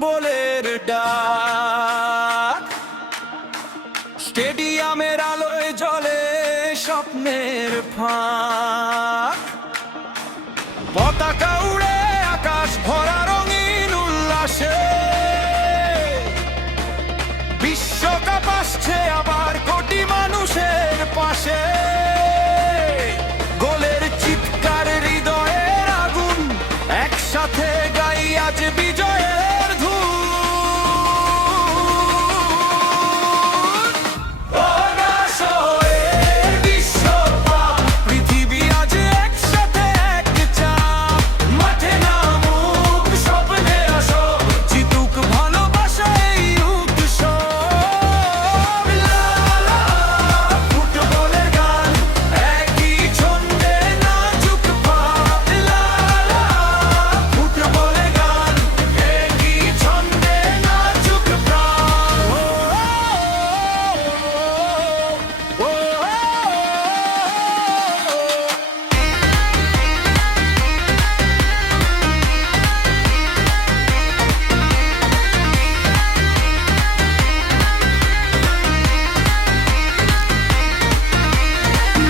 ফুটবলের ডাক, স্টেডিয়ামের আলোয় জ্বলে স্বপ্নের ফাঁক, পতাকা উড়ে আকাশ ভরা রঙিন উল্লাসে, বিশ্বকাপ আসছে আবার কোটি মানুষের পাশে। গোলের চিৎকার হৃদয়ের আগুন, একসাথে গাই আজ বিজয়ের ধুন। পৃথিবী আজ একসাথে এক চাপ, মাঠে নামুক স্বপ্নে আসো, জিতুক ভালোবাসা এই উৎসব। লা লা ফুটবলের গান, একই ছন্দে নাচুক পাপ। লা লা ফুটবলের গান, একই ছন্দে নাচুক প্রাণ। ও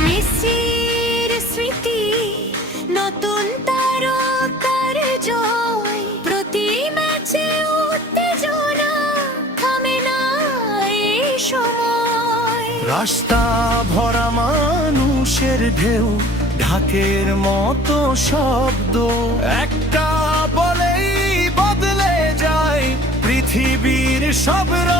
মেসির স্মৃতি, নতুন তারকার জয়, প্রতি ম্যাচে উত্তেজনা থামে না এই সময়। রাস্তা ভরা মানুষের ঢেউ, ঢাকের মতো শব্দ, একটা বলেই বদলে যায় পৃথিবীর সব রং।